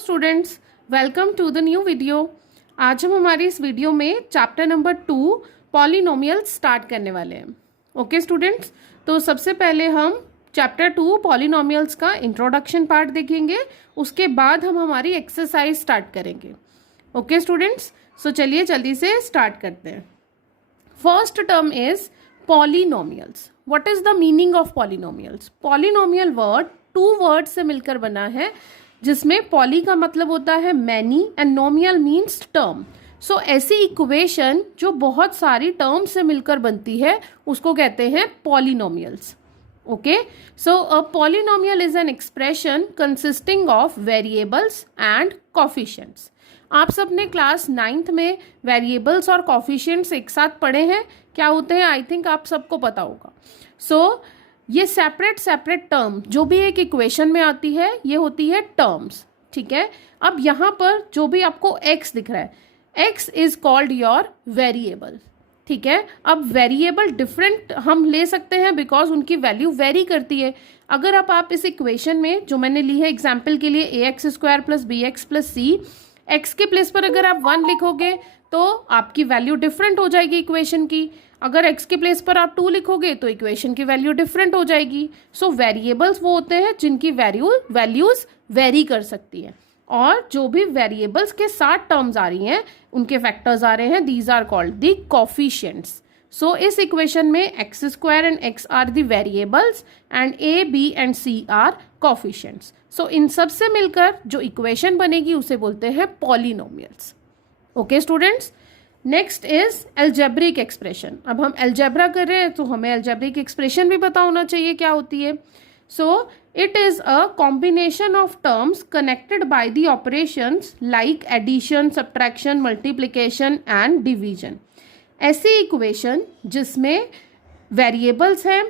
Students, welcome to the new video. आज हम हमारी इस वीडियो में चैप्टर नंबर 2 पॉलिनोमियल्स स्टार्ट करने वाले हैं। ओके स्टूडेंट्स, तो सबसे पहले हम चैप्टर 2 पॉलिनोमियल्स का इंट्रोडक्शन पार्ट देखेंगे, उसके बाद हम हमारी एक्सरसाइज स्टार्ट करेंगे। ओके स्टूडेंट्स, सो चलिए जल्दी से स्टार्ट करते हैं। First term is polynomials. What is the meaning of polynomials? Polynomial word 2 word से मिलकर बना है, जिसमें पॉली का मतलब होता है many and nomial means term. So ऐसी इक्वेशन जो बहुत सारी टर्म से मिलकर बनती है उसको कहते हैं polynomials. Okay, so a polynomial is an expression consisting of variables and coefficients. आप सबने क्लास 9th में वेरिएबल्स और कोफिशिएंट्स एक साथ पढ़े हैं, क्या होते हैं? आई थिंक आप सबको पता होगा। सो ये सेपरेट टर्म जो भी एक इक्वेशन में आती है ये होती है टर्म्स। ठीक है, अब यहाँ पर जो भी आपको x दिख रहा है, x is called your variable. ठीक है, अब वेरिएबल डिफरेंट हम ले सकते हैं बिकॉज उनकी वैल्यू वेरी करती है। अगर आप इस इक्वेशन में जो मैंने ली है एग्जाम्पल के लिए ax² + bx + c, x के प्लेस पर अगर आप 1 लिखोगे तो आपकी वैल्यू डिफरेंट हो जाएगी इक्वेशन की। अगर x के प्लेस पर आप 2 लिखोगे तो इक्वेशन की वैल्यू डिफरेंट हो जाएगी। सो वेरिएबल्स वो होते हैं जिनकी वैल्यूज वेरी कर सकती हैं, और जो भी वेरिएबल्स के साथ टर्म्स आ रही हैं उनके फैक्टर्स आ रहे हैं, these are called the coefficients. So इस इक्वेशन में x² and x are the variables and a, b and c are coefficients. So इन सब से मिलकर जो इक्वेशन बनेगी उसे बोलते हैं polynomials. Okay students, next is algebraic expression. अब हम एल्जेब्रा कर रहे हैं तो हमें एल्जेब्रिक एक्सप्रेशन भी पता होना चाहिए क्या होती है। So it is a combination of terms connected by the operations like addition, subtraction, multiplication and division. ऐसी इक्वेशन जिसमें वेरिएबल्स हैं,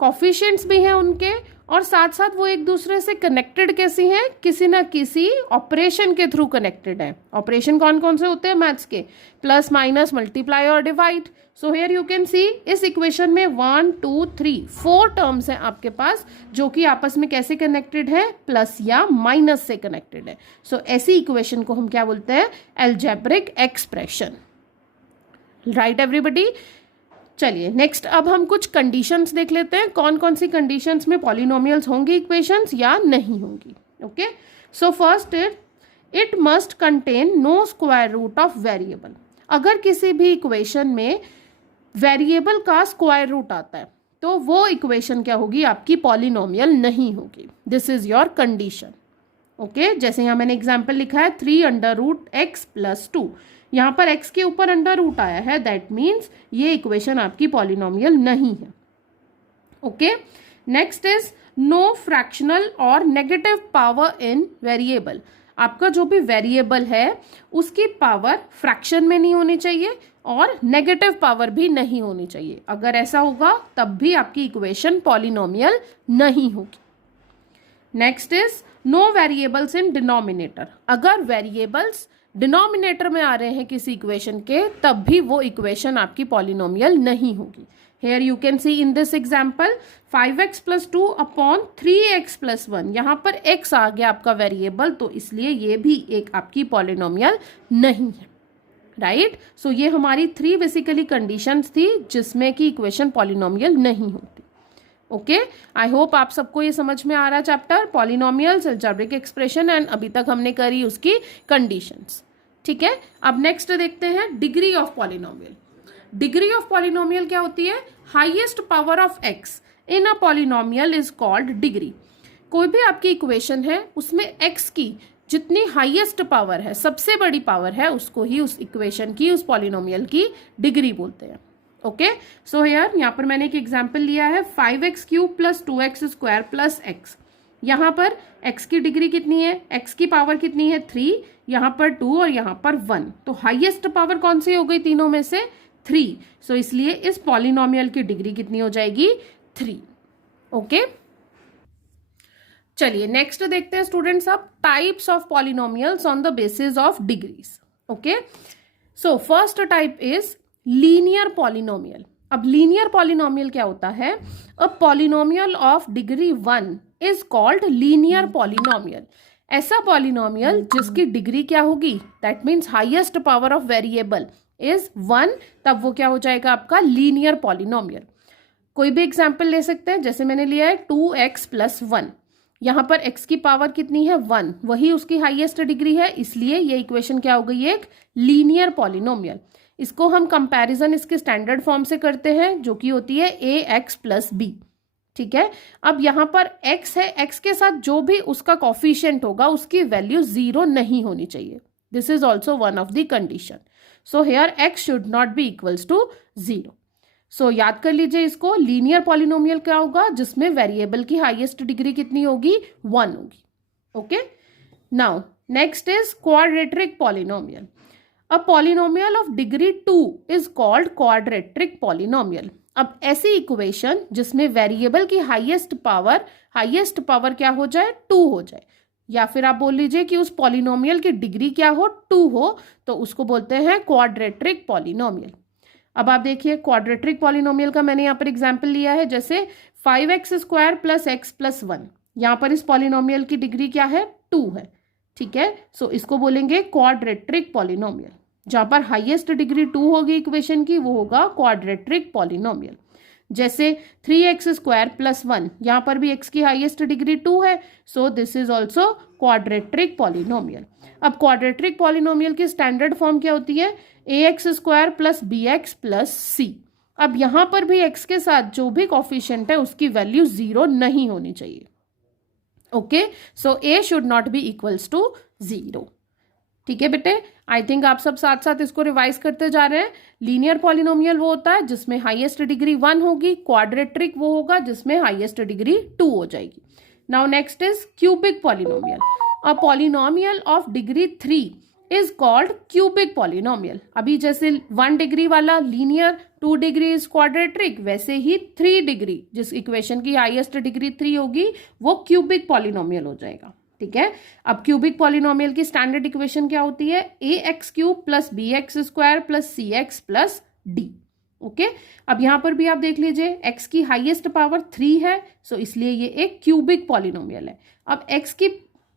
कोफिशिएंट्स भी हैं उनके, और साथ साथ वो एक दूसरे से कनेक्टेड कैसी हैं? किसी ना किसी ऑपरेशन के थ्रू कनेक्टेड है। ऑपरेशन कौन कौन से होते हैं मैथ्स के? प्लस, माइनस, मल्टीप्लाई और divide. So here you can सी इस इक्वेशन में 1 2 3 4 टर्म्स हैं आपके पास जो कि आपस में कैसे कनेक्टेड है? प्लस या माइनस से कनेक्टेड है। सो ऐसी इक्वेशन को हम क्या बोलते हैं? Algebraic expression. Right everybody? चलिए नेक्स्ट अब हम कुछ कंडीशंस देख लेते हैं, कौन कौन सी कंडीशंस में पॉलिनोमियल्स होंगी इक्वेशंस या नहीं होंगी। Okay, so first it must contain no square root of variable. अगर किसी भी इक्वेशन में वेरिएबल का स्क्वायर रूट आता है तो वो इक्वेशन क्या होगी? आपकी पॉलिनोमियल नहीं होगी। This is your condition. Okay, जैसे यहाँ मैंने एग्जाम्पल लिखा है 3√x + 2, यहाँ पर x के ऊपर अंडर रूट आया है, दैट मीन्स ये इक्वेशन आपकी पॉलिनोमियल नहीं है। Okay, next is no fractional और नेगेटिव पावर इन वेरिएबल। आपका जो भी वेरिएबल है उसकी पावर फ्रैक्शन में नहीं होनी चाहिए और नेगेटिव पावर भी नहीं होनी चाहिए। अगर ऐसा होगा तब भी आपकी इक्वेशन पॉलिनोमियल नहीं होगी। Next is no variables in denominator. अगर वेरिएबल्स डिनोमिनेटर में आ रहे हैं किसी इक्वेशन के तब भी वो इक्वेशन आपकी पॉलिनोमियल नहीं होगी। Here you can see in this example 5x + 2 upon 3x + 1। यहाँ पर x आ गया आपका वेरिएबल, तो इसलिए ये भी एक आपकी पॉलिनोमियल नहीं है। राइट, सो ये हमारी 3 बेसिकली कंडीशंस थी जिसमें कि इक्वेशन पॉलिनोमियल नहीं होती। ओके, आई होप आप सबको ये समझ में आ रहा chapter polynomials, algebraic expression and अभी तक हमने करी उसकी कंडीशंस। ठीक है, अब नेक्स्ट देखते हैं degree of polynomial. Degree of polynomial क्या होती है? Highest power of x in a polynomial is called degree. कोई भी आपकी इक्वेशन है उसमें x की जितनी हाईएस्ट पावर है, सबसे बड़ी पावर है, उसको ही उस इक्वेशन की, उस पॉलिनोमियल की डिग्री बोलते हैं। ओके, सो हियर यहाँ पर मैंने एक एग्जाम्पल लिया है 5x³ + 2x² + x। यहाँ पर x की डिग्री कितनी है? x की पावर कितनी है? 3, यहाँ पर 2 और यहाँ पर 1। तो हाईएस्ट पावर कौन सी हो गई तीनों में से? 3। सो इसलिए इस पॉलिनोमियल की डिग्री कितनी हो जाएगी? 3। ओके, चलिए नेक्स्ट देखते हैं स्टूडेंट्स अब types of polynomials on the basis of degrees. Okay, so first type is linear polynomial. अब लीनियर पॉलिनोमियल क्या होता है? A polynomial of degree 1 is called linear polynomial ऐसा पॉलिनोमियल जिसकी डिग्री क्या होगी, that means highest power of variable is 1, तब वो क्या हो जाएगा आपका लीनियर पॉलिनोमियल। कोई भी एग्जाम्पल ले सकते हैं, जैसे मैंने लिया है 2x + 1, यहाँ पर x की पावर कितनी है 1, वही उसकी हाईएस्ट डिग्री है, इसलिए ये इक्वेशन क्या हो गई, एक लीनियर पॉलिनोमियल। इसको हम कंपैरिजन इसके स्टैंडर्ड फॉर्म से करते हैं जो कि होती है ax + b। ठीक है, अब यहाँ पर x है, x के साथ जो भी उसका कॉफिशिएंट होगा उसकी वैल्यू 0 नहीं होनी चाहिए। This is also one of the condition. So here x should not be equals to 0। So याद कर लीजिए इसको, लीनियर पॉलिनोमियल क्या होगा, जिसमें वेरिएबल की हाईएस्ट डिग्री कितनी होगी, 1 होगी। Okay, now next is quadratic polynomial. A polynomial of degree 2 is called quadratic polynomial. अब ऐसी इक्वेशन जिसमें वेरिएबल की हाईएस्ट पावर क्या हो जाए, 2 हो जाए, या फिर आप बोल लीजिए कि उस पॉलिनोमियल की डिग्री क्या हो, 2 हो, तो उसको बोलते हैं क्वाड्रेटिक पॉलिनोमियल। अब आप देखिए क्वाड्रेटिक पॉलिनोमियल का मैंने यहाँ पर एग्जाम्पल लिया है, जैसे 5x² + x + 1। यहाँ पर इस पॉलिनोमियल की डिग्री क्या है, 2 है। ठीक है, सो इसको बोलेंगे क्वाड्रेटिक पॉलिनोमियल। जहाँ पर हाईएस्ट डिग्री 2 होगी इक्वेशन की, वो होगा क्वाड्रेटिक पॉलिनोमियल। जैसे 3x² + 1, यहाँ पर भी x की हाईएस्ट डिग्री 2 है, so this is also quadratic polynomial. अब क्वाड्रेटिक पॉलिनोमियल की स्टैंडर्ड फॉर्म क्या होती है, ax² + bx + c। अब यहाँ पर भी x के साथ जो भी कॉफिशिएंट है उसकी वैल्यू 0 नहीं होनी चाहिए। Okay, so a should not be equals to 0। ठीक है बेटे, आई थिंक आप सब साथ साथ इसको रिवाइज करते जा रहे हैं। लीनियर पॉलिनोमियल वो होता है जिसमें हाईएस्ट डिग्री 1 होगी, क्वाड्रेटिक वो होगा जिसमें हाईएस्ट डिग्री 2 हो जाएगी। Now next is cubic polynomial. A polynomial of degree 3 is called cubic polynomial. अभी जैसे 1 डिग्री वाला लीनियर, 2 डिग्री इज क्वाड्रेटिक, वैसे ही 3 डिग्री जिस इक्वेशन की हाईएस्ट डिग्री 3 होगी वो क्यूबिक पॉलिनोमियल हो जाएगा। ठीक है, अब क्यूबिक पॉलिनोमियल की स्टैंडर्ड इक्वेशन क्या होती है, ax³ + bx² + cx + d। Okay, अब यहां पर भी आप देख लीजिए x की हाईएस्ट पावर 3 है, सो इसलिए ये एक क्यूबिक पॉलिनोमियल है। अब x के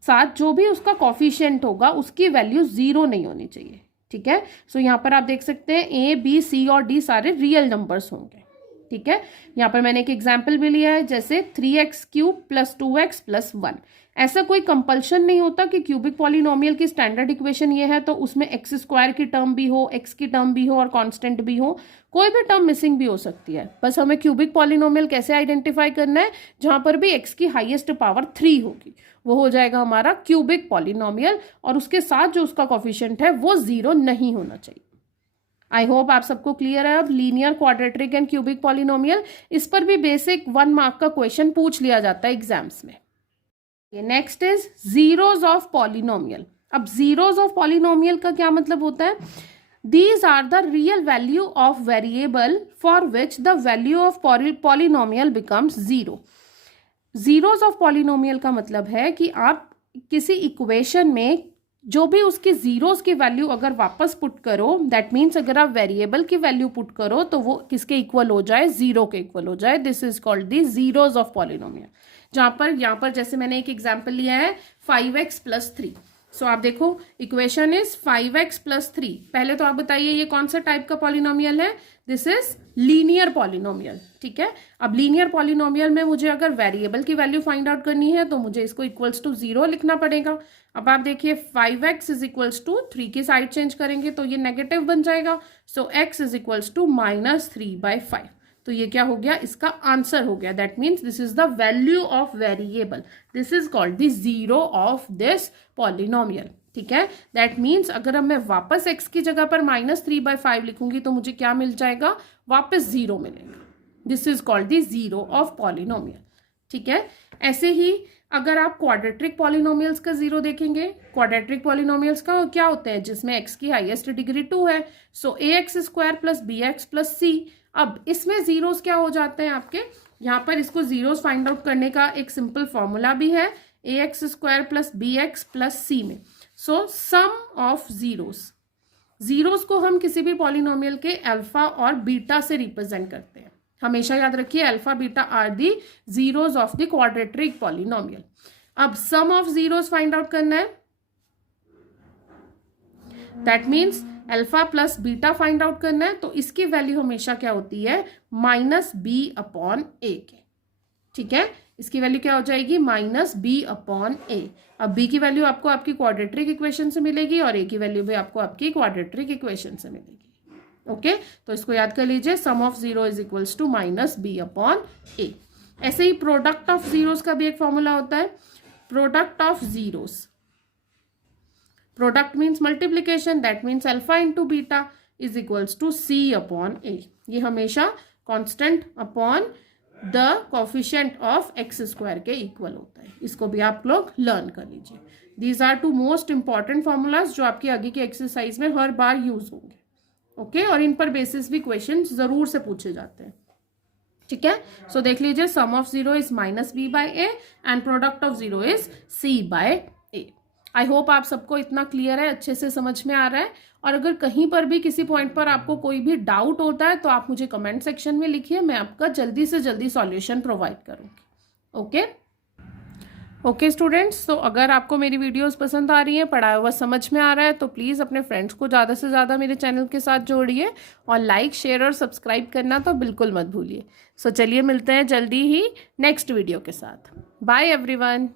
साथ जो भी उसका कॉफिशिएंट होगा उसकी वैल्यू 0 नहीं होनी चाहिए। ठीक है, सो यहाँ पर आप देख सकते हैं a, b, c और d सारे रियल नंबर्स होंगे। ठीक है, यहाँ पर मैंने एक एग्जाम्पल भी लिया है, जैसे 3x³ + 2x + 1। ऐसा कोई कंपल्शन नहीं होता कि क्यूबिक पॉलिनोमियल की स्टैंडर्ड इक्वेशन ये है तो उसमें x² की टर्म भी हो, x की टर्म भी हो और कांस्टेंट भी हो, कोई भी टर्म मिसिंग भी हो सकती है। बस हमें क्यूबिक पॉलिनोमियल कैसे आइडेंटिफाई करना है, जहां पर भी x की हाईएस्ट पावर 3 होगी वो हो जाएगा हमारा क्यूबिक पॉलिनोमियल, और उसके साथ जो उसका कॉफिशिएंट है वो 0 नहीं होना चाहिए। आई होप आप सबको क्लियर है अब linear, quadratic and cubic polynomial. इस पर भी बेसिक 1 मार्क का क्वेश्चन पूछ लिया जाता है एग्जाम्स में। Next is zeros of polynomial. अब जीरोस ऑफ पॉलिनोमियल का क्या मतलब होता है, these are the real value of variable for which the value of polynomial becomes 0। Zeros of polynomial का मतलब है कि आप किसी इक्वेशन में जो भी उसकी जीरोस की वैल्यू अगर वापस पुट करो, दैट मीन्स अगर आप वेरिएबल की वैल्यू पुट करो तो वो किसके इक्वल हो जाए, 0 के इक्वल हो जाए। This is called the zeros of polynomial. यहाँ पर जैसे मैंने एक एग्जाम्पल लिया है 5x + 3। सो आप देखो इक्वेशन इज 5x + 3। पहले तो आप बताइए ये कौन सा टाइप का पॉलिनोमियल है, दिस इज लीनियर पॉलिनोमियल। ठीक है, अब लीनियर पॉलिनोमियल में मुझे अगर वेरिएबल की वैल्यू फाइंड आउट करनी है तो मुझे इसको इक्वल्स टू 0 लिखना पड़ेगा। अब आप देखिए 5x = 3 की साइड चेंज करेंगे तो ये नेगेटिव बन जाएगा, सो x = -3/5। तो ये क्या हो गया, इसका आंसर हो गया। That means this is the value of variable, this is called the 0 of this polynomial. ठीक है, दैट मीन्स अगर अब मैं वापस x की जगह पर -3/5 लिखूंगी तो मुझे क्या मिल जाएगा, वापस 0 मिलेगा। This is called the 0 of polynomial. ठीक है, ऐसे ही अगर आप क्वाड्रेटिक पॉलिनोमियल्स का 0 देखेंगे, क्वाड्रेटिक पॉलिनोमियल्स का क्या होते हैं जिसमें x की हाईएस्ट डिग्री 2 है, सो ax² + bx + c। अब इसमें जीरोस क्या हो जाते हैं आपके, यहाँ पर इसको जीरोस फाइंड आउट करने का एक सिंपल फॉर्मूला भी है ax² + bx + c में। सो सम ऑफ जीरोस को हम किसी भी पॉलिनोमियल के अल्फा और बीटा से रिप्रेजेंट करते हैं। हमेशा याद रखिए alpha beta are the zeros of the quadratic polynomial. अब sum of zeros find out करना है, that means alpha plus beta find out करना है। तो इसकी वैल्यू हमेशा क्या होती है, माइनस बी अपॉन ए के, ठीक है। इसकी वैल्यू क्या हो जाएगी, माइनस बी अपॉन ए। अब बी की वैल्यू आपको आपकी क्वाड्रेटिक इक्वेशन से मिलेगी और ए की वैल्यू भी आपको आपकी क्वाड्रेटिक इक्वेशन से मिलेगी। ओके, तो इसको याद कर लीजिए, sum of zero is equals to minus B upon A. ऐसे ही प्रोडक्ट ऑफ जीरोस का भी एक फॉर्मूला होता है, product of zeros, product means multiplication, that means alpha into beta is equals to C upon A. ये हमेशा constant upon the coefficient of X square के इक्वल होता है। इसको भी आप लोग लर्न कर लीजिए। These are two most important formulas जो आपकी आगे की एक्सरसाइज में हर बार यूज होंगे। ओके, और इन पर बेसिस भी क्वेश्चन जरूर से पूछे जाते हैं, ठीक है। सो देख लीजिए, sum of zero is minus B by A and product of zero is C by A. I hope आप सबको इतना क्लियर है, अच्छे से समझ में आ रहा है। और अगर कहीं पर भी किसी पॉइंट पर आपको कोई भी डाउट होता है तो आप मुझे कमेंट सेक्शन में लिखिए, मैं आपका जल्दी से जल्दी सॉल्यूशन प्रोवाइड करूँगी। ओके स्टूडेंट्स, तो अगर आपको मेरी वीडियोस पसंद आ रही हैं, पढ़ाया हुआ समझ में आ रहा है, तो प्लीज़ अपने फ्रेंड्स को ज़्यादा से ज़्यादा मेरे चैनल के साथ जोड़िए और लाइक, शेयर और सब्सक्राइब करना तो बिल्कुल मत भूलिए। सो चलिए मिलते हैं जल्दी ही नेक्स्ट वीडियो के साथ। Bye everyone.